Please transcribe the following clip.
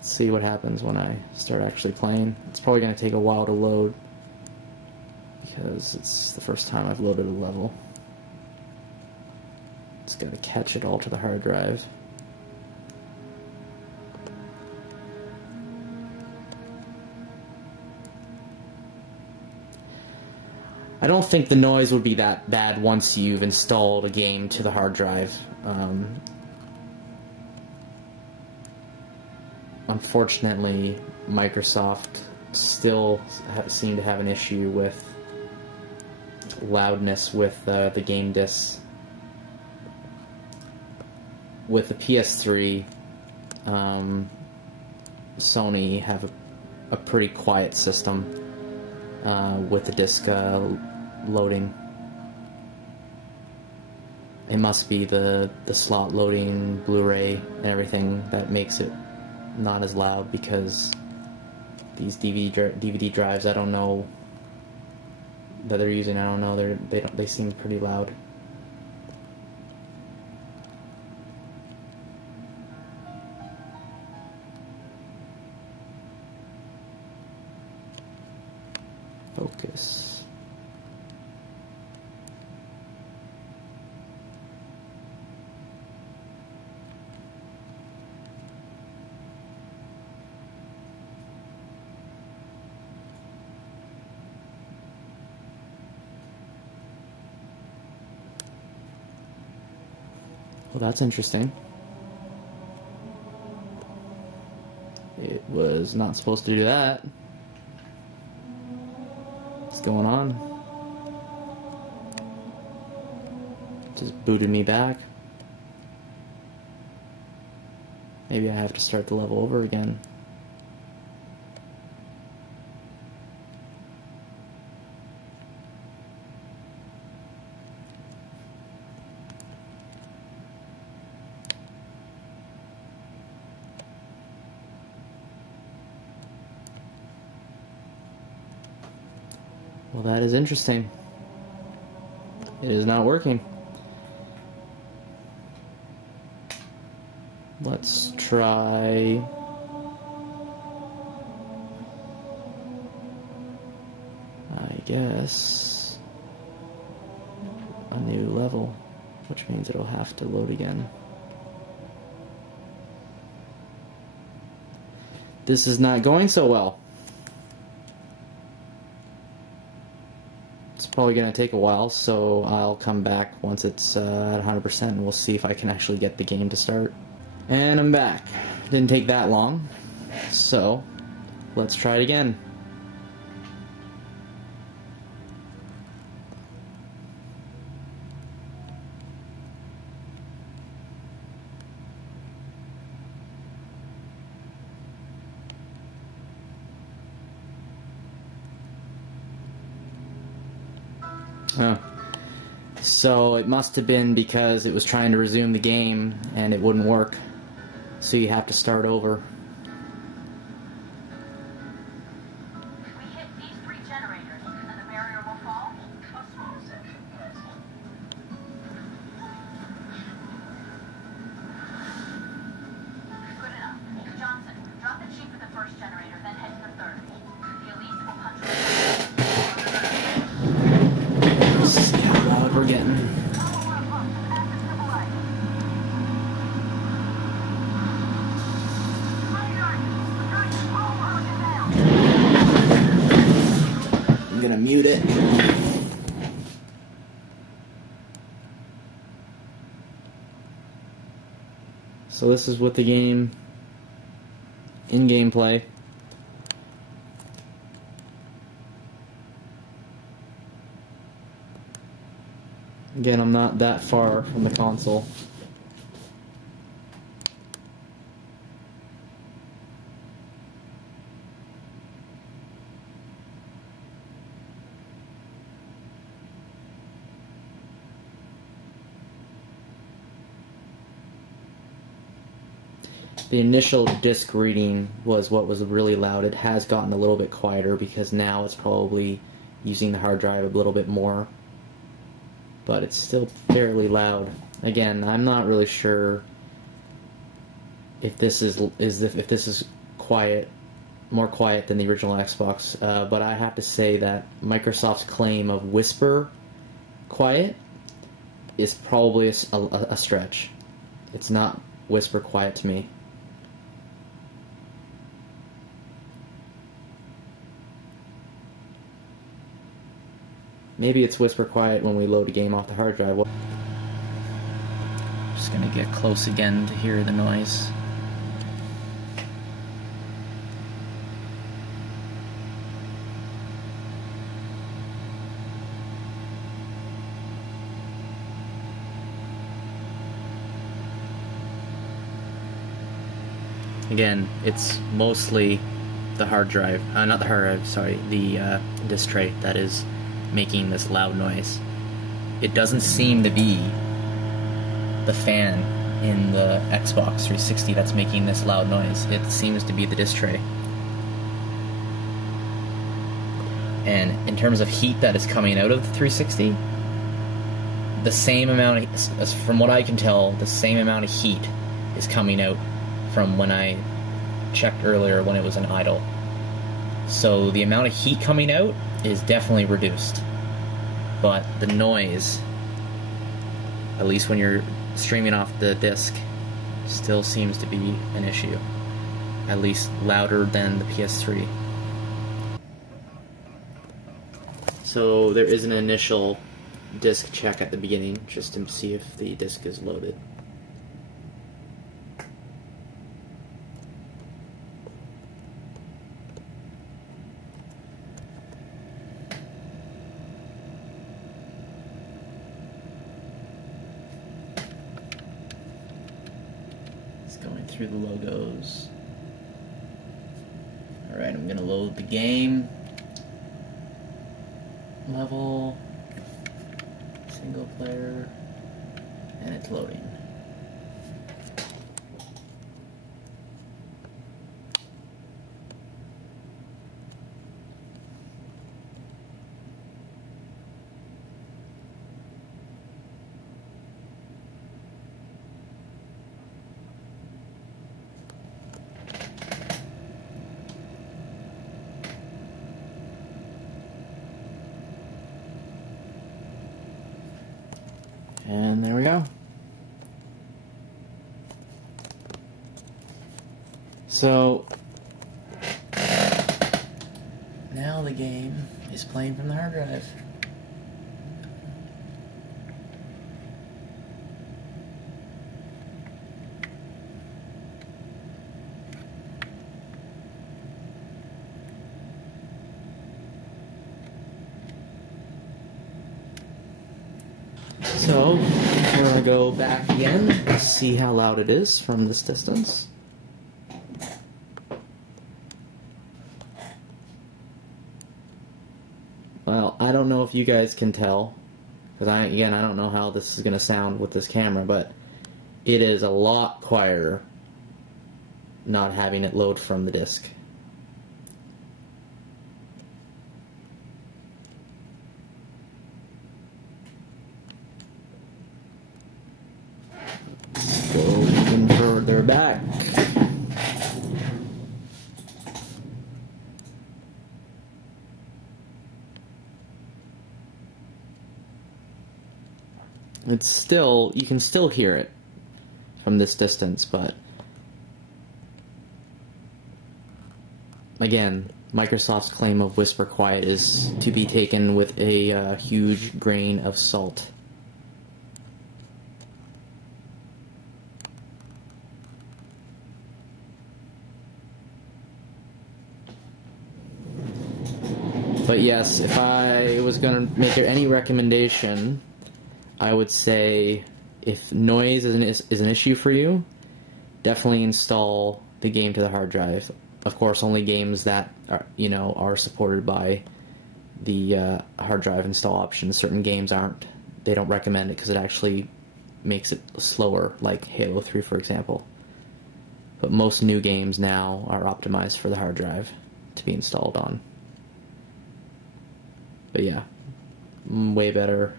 Let's see what happens when I start actually playing. It's probably going to take a while to load because it's the first time I've loaded a level. It's got to catch it all to the hard drive. I don't think the noise would be that bad once you've installed a game to the hard drive. Unfortunately, Microsoft still seem to have an issue with loudness with the game discs. With the PS3, Sony have a pretty quiet system with the disc loading. It must be the slot loading Blu-ray and everything that makes it not as loud, because these DVD drives, I don't know, that they're using, I don't know, they seem pretty loud. Focus. Well, that's interesting. It was not supposed to do that. What's going on? Just booted me back. Maybe I have to start the level over again. Well, that is interesting. It is not working. Let's try... I guess... a new level, which means it'll have to load again. This is not going so well. It's probably going to take a while, so I'll come back once it's at 100% and we'll see if I can actually get the game to start. And I'm back. Didn't take that long, so let's try it again. Oh. So it must have been because it was trying to resume the game and it wouldn't work. So you have to start over. We hit these 3 generators and the barrier will fall. A small section, yes. Good enough. Johnson, drop the chief of the first generator, then head to the 3rd. The Elise will punch Let's see how loud we're getting. I'm gonna mute it. So this is what the game in gameplay. Again, I'm not that far from the console. The initial disc reading was what was really loud. It has gotten a little bit quieter because now it's probably using the hard drive a little bit more. But it's still fairly loud. Again, I'm not really sure if this is quiet than the original Xbox, but I have to say that Microsoft's claim of whisper quiet is probably a stretch. It's not whisper quiet to me. Maybe it's whisper quiet when we load a game off the hard drive. Just gonna get close again to hear the noise. Again, it's mostly the hard drive, not the hard drive, sorry, the disk tray that is making this loud noise. It doesn't seem to be the fan in the Xbox 360 that's making this loud noise. It seems to be the disk tray. And in terms of heat that is coming out of the 360, the same amount of, from what I can tell, the same amount of heat is coming out from when I checked earlier when it was an idle. So the amount of heat coming out is definitely reduced, but the noise, at least when you're streaming off the disc, still seems to be an issue, at least louder than the PS3. So there is an initial disk check at the beginning just to see if the disk is loaded. Going through the logos. Alright, I'm gonna load the game. Level. Single player. And it's loading. And there we go. So now the game is playing from the hard drive. So, we're going to go back again, see how loud it is from this distance. Well, I don't know if you guys can tell, because I don't know how this is going to sound with this camera, but it is a lot quieter not having it load from the disc. Go even further back. It's still, you can still hear it from this distance, but again, Microsoft's claim of whisper quiet is to be taken with a huge grain of salt. But yes, if I was going to make any recommendation, I would say if noise is an issue for you, definitely install the game to the hard drive. Of course, only games that are supported by the hard drive install option. Certain games aren't. They don't recommend it because it actually makes it slower, like Halo 3, for example. But most new games now are optimized for the hard drive to be installed on. But yeah, way better